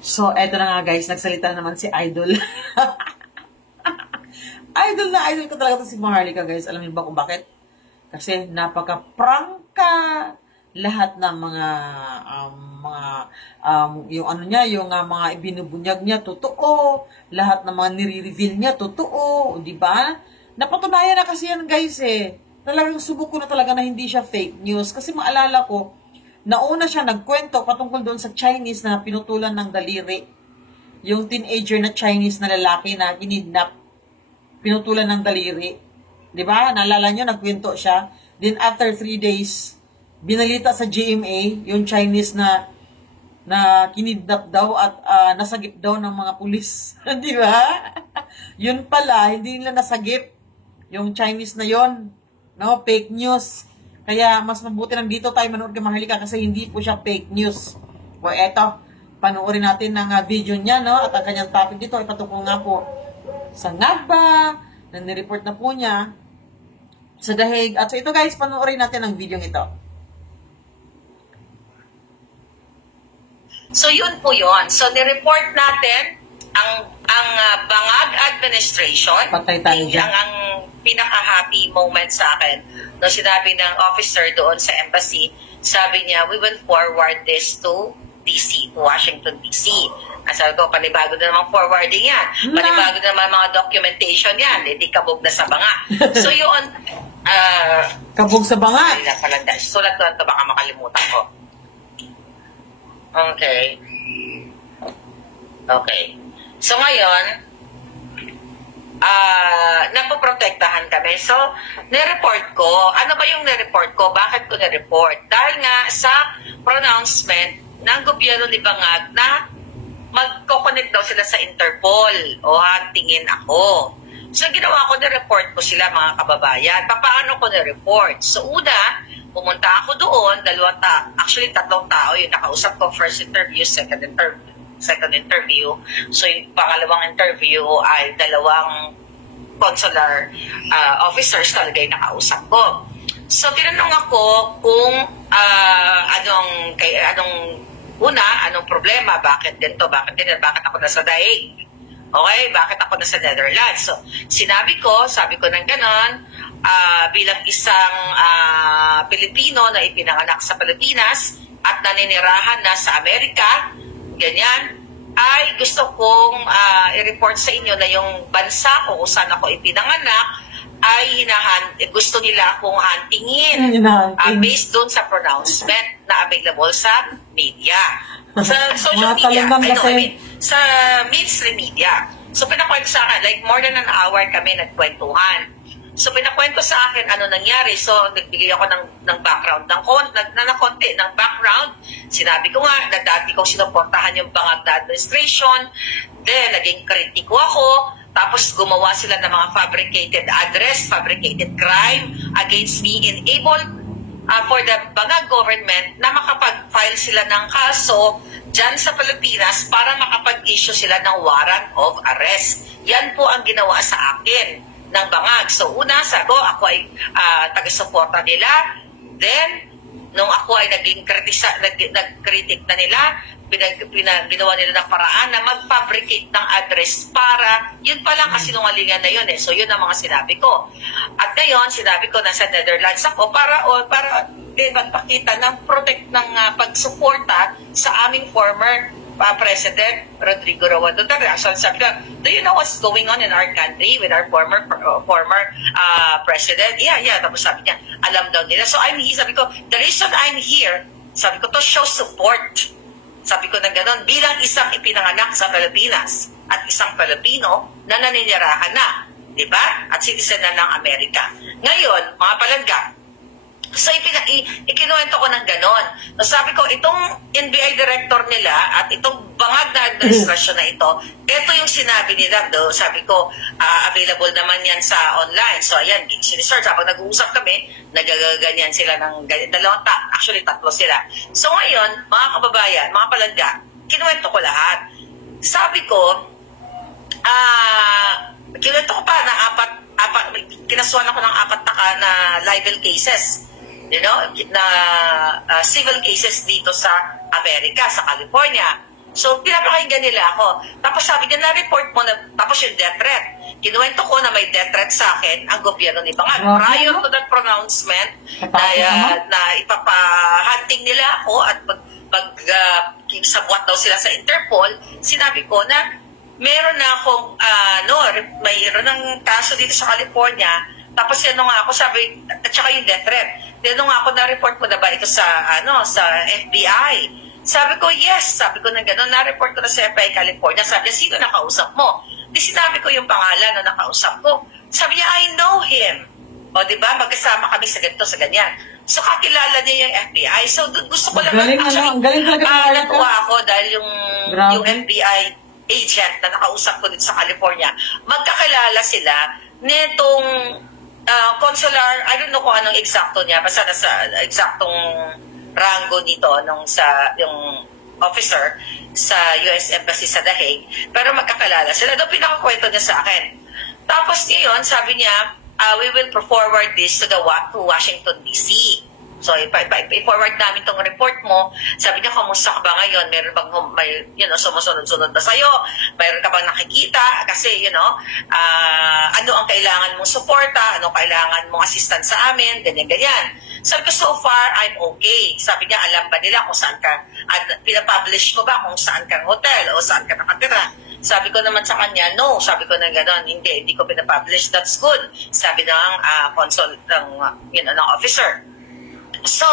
So, eto na nga guys, nagsalita naman si Idol. Idol na idol ko talaga to si Maharlika guys. Alam niyo ba kung bakit? Kasi napaka-prangka lahat ng yung ano niya, yung mga ibinubunyag niya, totoo. Lahat ng mga nire-reveal niya, totoo. Di ba? Napatunayan na kasi yan guys eh. Talagang subok ko na talaga na hindi siya fake news. Kasi maalala ko, nauna siya nagkwento patungkol doon sa Chinese na pinutulan ng daliri. Yung teenager na Chinese na lalaki na kinidnap, pinutulan ng daliri. Di ba? Naalala nyo, nagkwento siya. Then after 3 days, binalita sa GMA, yung Chinese na kinidnap daw at nasagip daw ng mga pulis. Di ba? Yun pala, hindi nila nasagip. Yung Chinese na yon, no, fake news. Kaya mas mabuti nang dito tayo manood kay Maharlika kasi hindi po siya fake news. O eto, panoorin natin ng video niya, no? At ang kanyang topic dito ay patungkol nga po sa Ngagba, na nireport na po niya sa Dahig. At so ito guys, panoorin natin ang video ito. So yun po yun. So nireport natin ang Bangag Administration. Patay tayo dyan. Ang pinaka-happy moment sa akin no, sinabi ng officer doon sa embassy, sabi niya, we will forward this to DC, to Washington DC. At sabi ko, panibago na naman forwarding yan. Panibago na naman mga documentation yan. Hindi kabog na sa banga. So yun, kabog sa banga. Sulat ko ito, baka makalimutan ko. Okay. Okay. So ngayon, napoprotektahan kami. So, nireport ko. Ano ba yung nireport ko? Bakit ko nireport? Dahil nga sa pronouncement ng gobyerno ni Bangag na magkoconnect daw sila sa Interpol o tingin ako. So, ginawa ko, nireport ko sila mga kababayan. Paano ko nireport? So, una, pumunta ako doon, actually 3 tao yung nakausap ko, first interview, second interview. So, yung pangalawang interview ay 2 consular officers talaga yung nakausap ko. So, tinanong ako kung anong problema, bakit ganito, bakit ako nasa Dahig? Okay, bakit ako nasa Netherlands? So, sabi ko ng ganon, bilang isang Pilipino na ipinanganak sa Pilipinas at naninirahan na sa Amerika, ganyan, ay gusto kong i-report sa inyo na yung bansa ko kung saan ako ipinanganak ay gusto nila akong huntingin based doon sa pronouncement na available sa media. Sa social media, sa mainstream media. So pinakwento sa akin, like more than an hour kami nagkwentuhan. So pinakwento sa akin ano nangyari. So nagbigay ako ng background, ng konti ng background. Sinabi ko nga na dati kong sinuportahan yung Bangag administration. Then naging kritiko ako. Tapos gumawa sila ng mga fabricated address, fabricated crime against me, enable for the Bangag government na makapag-file sila ng kaso dyan sa Pilipinas para makapag-issue sila ng warrant of arrest. Yan po ang ginawa sa akin ng Bangag. So una, ako ay taga-suporta nila. Then, nung ako ay nag-critic na nila, ginawa nila ng paraan na mag-fabricate ng address para, yun palang kasinungalingan na yun eh. So yun ang mga sinabi ko. At ngayon, sinabi ko na sa Netherlands ako para magpakita ng protect ng pagsuporta sa aming former President Rodrigo Roa Duterte. So sabi ko, do you know what's going on in our country with our former president? Yeah. Tapos sabi niya, alam daw nila. So sabi ko, the reason I'm here, sabi ko, to show support. Sabi ko na gano'n, bilang isang ipinanganak sa Pilipinas at isang Pilipino na naninirahan na, di ba? At citizen na ng Amerika. Ngayon, mga palangga, so ikinuwento ko ng gano'n. So sabi ko, itong NBI director nila at itong Bangag na administrasyon na ito yung sinabi nila do. Sabi ko, available naman yan sa online. So ayan, sinisearch. Habang nag-uusap kami, nagaganyan sila ng actually 3 sila. So ngayon, mga kababayan, mga palangga, kinuwento ko lahat. Sabi ko, kinuwento ko pa na kinasuhan ako ng 4 na libel cases. You know, na civil cases dito sa Amerika, sa California. So, pinapakinggan nila ako. Tapos sabi niya, na-report mo na, tapos yung death threat. Kinuwento ko na may death threat sa akin ang gobyerno ni Bangag. Prior to that pronouncement, na ipapahunting nila ako at sabwat daw sila sa Interpol, sinabi ko na meron na akong, mayroon ng kaso dito sa California, tapos yan nga ako, sabi, at saka yung death threat. Yan nga ako, na-report mo na ba ito sa FBI? Sabi ko, yes. Sabi ko na gano'n, na-report ko na sa FBI California. Sabi niya, sino nakausap mo? Di sinabi ko yung pangalan na nakausap ko. Sabi niya, I know him. O, di ba? Magkasama kami sa ganito, sa ganyan. So, kakilala niya yung FBI. So, gusto ko lang, ang galing talaga natuwa ako dahil yung FBI agent na nakausap ko dito sa California, magkakilala sila nitong consular, I don't know kung anong eksakto niya, basta nasa eksaktong rango nito yung officer sa US Embassy sa The Hague, pero magkakalala sila. Doon pinakakwento niya sa akin. Tapos ngayon, sabi niya, we will forward this to Washington, D.C. So, i-forward namin tong report mo. Sabi niya, kamusta ka ba ngayon? Meron bang sumusunod-sunod ba sa'yo? Meron ka bang nakikita? Kasi, ano ang kailangan mong suporta? Ano kailangan mong assistance sa amin? Ganyan-ganyan. Sabi ko, so far, I'm okay. Sabi niya, alam ba nila kung saan ka, pinapublish mo ba kung saan kang hotel o saan ka nakatira? Sabi ko naman sa kanya, no. Sabi ko na gano'n, hindi ko pinapublish. That's good. Sabi ng consul, ng officer. So,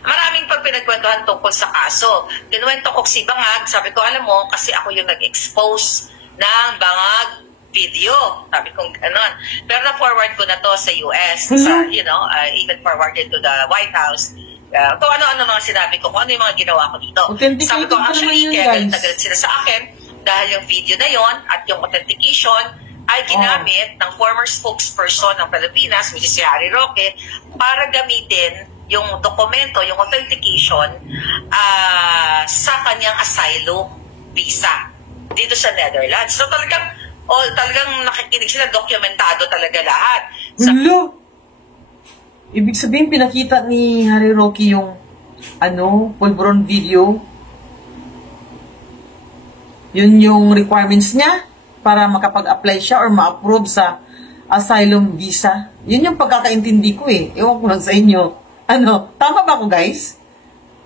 maraming pag pinagkwentuhan tungkol sa kaso. Kinuwento ko si Bangag, sabi ko, alam mo, kasi ako yung nag-expose ng Bangag video. Sabi ko, gano'n. Pero na-forward ko na to sa US. Sa, even forwarded to the White House. Kung ano-ano mga sinabi ko, kung ano yung mga ginawa ko dito. Sabi ko, actually, kaya tagal sila sa akin dahil yung video na yon at yung authentication ay ginamit ng former spokesperson ng Pilipinas, which is si Harry Roque, para gamitin yung dokumento, yung authentication sa kanyang asylum visa dito sa Netherlands. So talagang nakikinig sila, dokumentado talaga lahat. Hello! Ibig sabihin, pinakita ni Harry Roque yung pulburon video. Yun yung requirements niya para makapag-apply siya or ma-approve sa asylum visa. Yun yung pagkakaintindi ko eh. Ewan ko lang sa inyo. Tama ba ako, guys?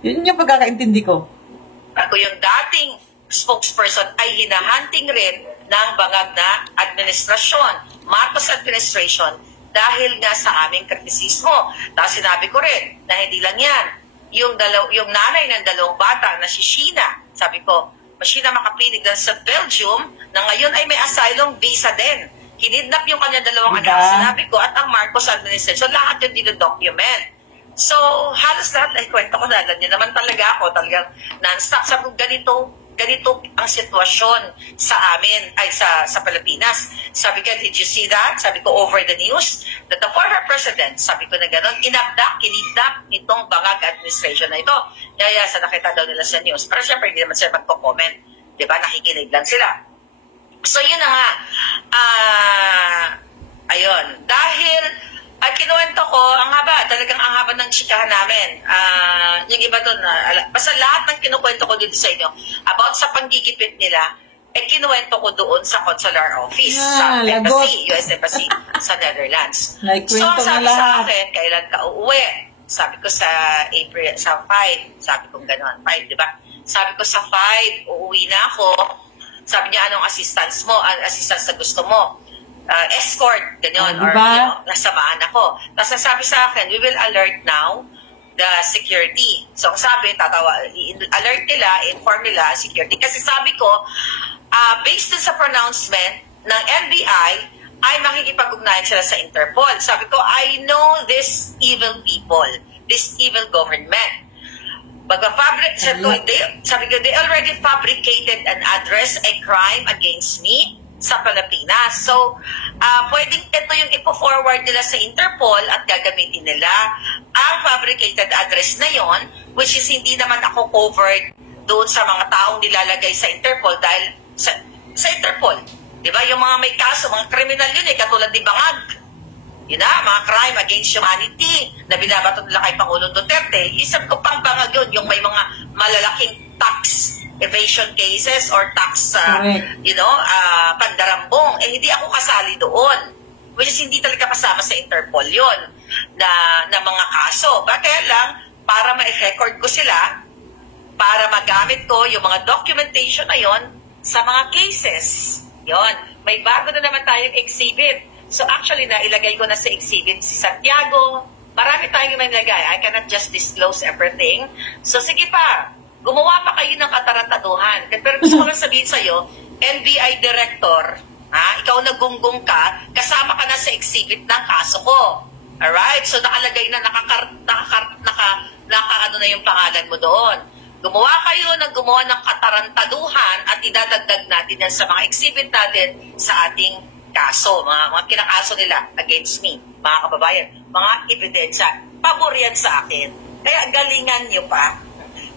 Yun yung pagkakaintindi ko. Ako yung dating spokesperson ay hinahunting rin ng Bangag na administrasyon, Marcos administration, dahil nga sa aming kritisismo. Tapos sinabi ko rin na hindi lang yan. Yung nanay ng dalawang bata na si Sheena, sabi ko, Sheena makapinig na sa Belgium na ngayon ay may asylum visa din. Kinidnap yung kanyang dalawang anak, sinabi ko, at ang Marcos administration, lahat yung dinodocument. So, halos lahat ay kwento ko na. Alam niyo naman talaga ako, talagang non-stop. Sabi ko, ganito ang sitwasyon sa amin, ay sa Pilipinas. Sabi ko, did you see that? Sabi ko, over the news, that the former president, sabi ko na gano'n, kinidnap nitong Bangag administration na ito. Sa nakita daw nila sa news. Pero syempre, hindi naman sila magko-comment. Diba? Nakikinig lang sila. So, yun na nga. Ayun. Dahil, kinuwento ko, talagang ang haba ng chikahan namin. Yung iba doon, basta lahat ng kinukwento ko dito sa inyo, about sa panggigipit nila, kinuwento ko doon sa consular office, sa embassy, US Embassy, sa Netherlands. So, ang sabi sa akin, kailan ka uuwi? Sabi ko sa April, sa 5, sabi ko gano'n, 5, di ba? Sabi ko sa 5, uuwi na ako. Sabi niya, anong assistance mo? Assistance na gusto mo? Escort, ganyan, or nasamaan ako. Tapos nasabi sa akin, we will alert now the security. So, ang sabi, alert nila, inform nila security. Kasi sabi ko, based sa pronouncement ng NBI, ay makikipag-ugnayan sila sa Interpol. Sabi ko, I know these evil people, this evil government. Sabi ko, they already fabricated and addressed a crime against me sa Pilipinas. So, pwedeng ito yung ipo-forward nila sa Interpol at gagamitin nila ang fabricated address na yon, which is hindi naman ako covered doon sa mga taong nilalagay sa Interpol dahil sa Interpol. Diba? Yung mga may kaso, mga kriminal yun katulad ni Bangag. Yun na, mga crime against humanity na binabato nila kay Pangulong Duterte. Isip ko pang Bangag yun, yung may mga malalaking tax evasion cases or tax, Correct. pandarambong. Hindi ako kasali doon. Which is hindi talaga kasama sa Interpol yon na mga kaso. Kaya lang, para ma-record ko sila, para magamit ko yung mga documentation na yon sa mga cases. Yon. May bago na naman tayong exhibit. So actually, nailagay ko na sa exhibit si Santiago. Marami tayong nilagay. I cannot just disclose everything. So sige pa, gumawa pa kayo ng katarantaduhan. Pero gusto ko lang sabihin sa'yo, NBI Director, ikaw nagunggong ka, kasama ka na sa exhibit ng kaso ko. Alright? So nakalagay na, ano na yung pangalan mo doon. Gumawa kayo ng gumawa ng katarantaduhan at idadagdag natin yan sa mga exhibit natin sa ating kaso, mga kinakaso nila against me, mga kababayan, mga ebidensya. Pabor yan sa akin. Kaya galingan nyo pa.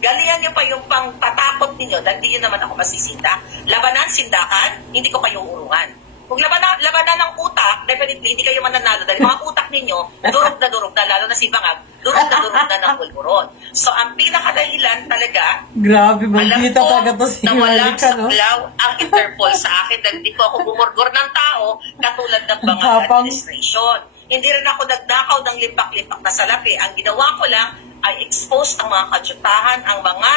Galingan nyo pa yung pangtatakot ninyo dahil hindi nyo naman ako masisita. Labanan, sindakan, hindi ko kayo urungan. Kung labanan ng utak, definitely hindi kayo mananalo dahil mga utak ninyo, durog na, lalo na si Bangag, durog na ng pulburon. So, ang pinakadahilan talaga, Grabe, alam magkita ko talaga to si na walang Marika, no? saklaw ang Interpol sa akin dahil hindi ko ako bumurgor ng tao katulad ng Bangag Tapang. administration. Hindi rin ako nagdakaw ng limpak-limpak na salapi. Ang ginawa ko lang ay expose ang mga kadyutahan, ang mga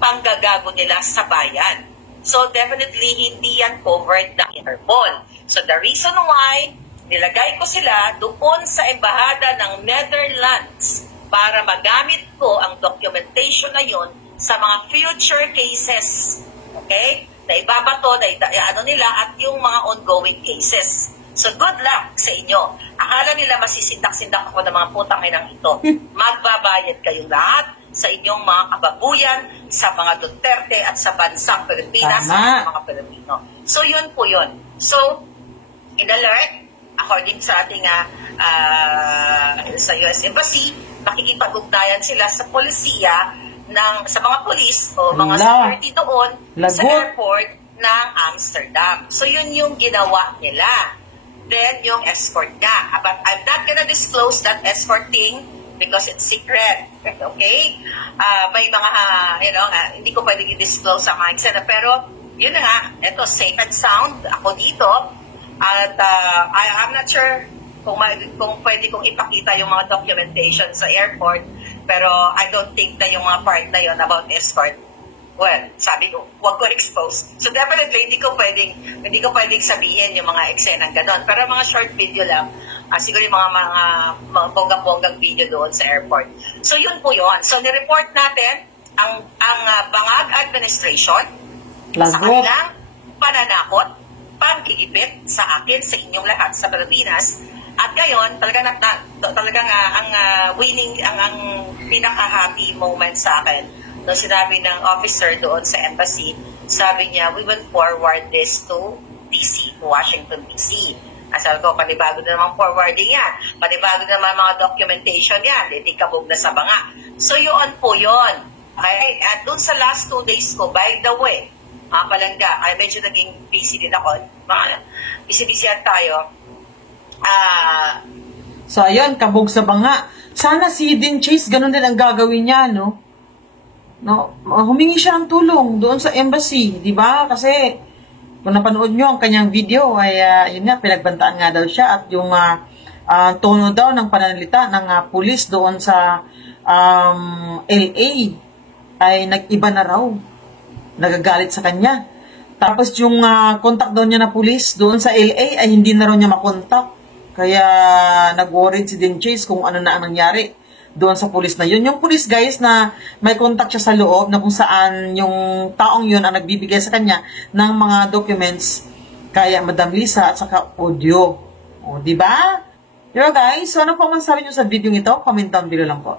panggagago nila sa bayan. So definitely hindi yan covered ng Interpol. So the reason why nilagay ko sila doon sa embahada ng Netherlands para magamit ko ang documentation na yon sa mga future cases. Okay? Na ibabato, nila at yung mga ongoing cases. So good luck sa inyo. Akala nila masisindak-sindak ako ng mga putang inang ito. Magbabayad kayong lahat sa inyong mga kababuyan, sa mga Duterte at sa bansang Pilipinas at sa mga Pilipino. So yun po yun. So, in alert, according sa ating sa US Embassy, makikipag-ugnayan sila sa polisiya sa mga polis o mga security doon sa airport ng Amsterdam. So yun yung ginawa nila. Then yung escort nga. But I'm not gonna disclose that escort thing because it's secret. Okay? May mga, hindi ko pwedeng i-disclose ang mga eksena. Pero, yun na nga, ito, safe and sound, ako dito. At I'm not sure kung pwede kong ipakita yung mga documentation sa airport. Pero, I don't think na yung mga part na yun about escort, well, sabi ko, huwag ko expose. So definitely, hindi ko pwedeng sabihin yung mga eksenang gano'n. Pero mga short video lang, siguro yung mga bonggang-bonggang video doon sa airport. So yun po yun. So nireport natin ang Bangag administration sa kanilang pananakot, panggigipit sa akin, sa inyong lahat sa Pilipinas. At ngayon, talagang ang winning, ang pinaka-happy moment sa akin, nung sinabi ng officer doon sa embassy, sabi niya, we will forward this to DC, to Washington, DC. Sabi ko, panibago na naman forwarding yan. Panibago na naman mga documentation yan. Hindi kabog na sa banga. So, yun po yun. Okay? At doon sa last 2 days ko, by the way, mga palangga, ay medyo naging busy din ako. Busy-busy tayo. So, ayun, kabog sa banga. Sana si Dean Chase, ganun din ang gagawin niya, no? No, humingi siya ng tulong doon sa embassy, di ba? Kasi kung napanood nyo ang kanyang video ay yun nga, pinagbantaan nga daw siya at yung tono daw ng pananalita ng pulis doon sa LA ay nag-iba na raw. Nagagalit sa kanya. Tapos yung contact daw niya na pulis doon sa LA ay hindi na raw niya makontak. Kaya nag-worried si Dean Chase kung ano na ang nangyari doon sa pulis na yun. Yung pulis, guys, na may contact siya sa loob na kung saan yung taong yun ang nagbibigay sa kanya ng mga documents kaya Madam Lisa at saka audio. O, diba? Pero guys, so ano po masasabi nyo sa video ito? Comment down below lang po.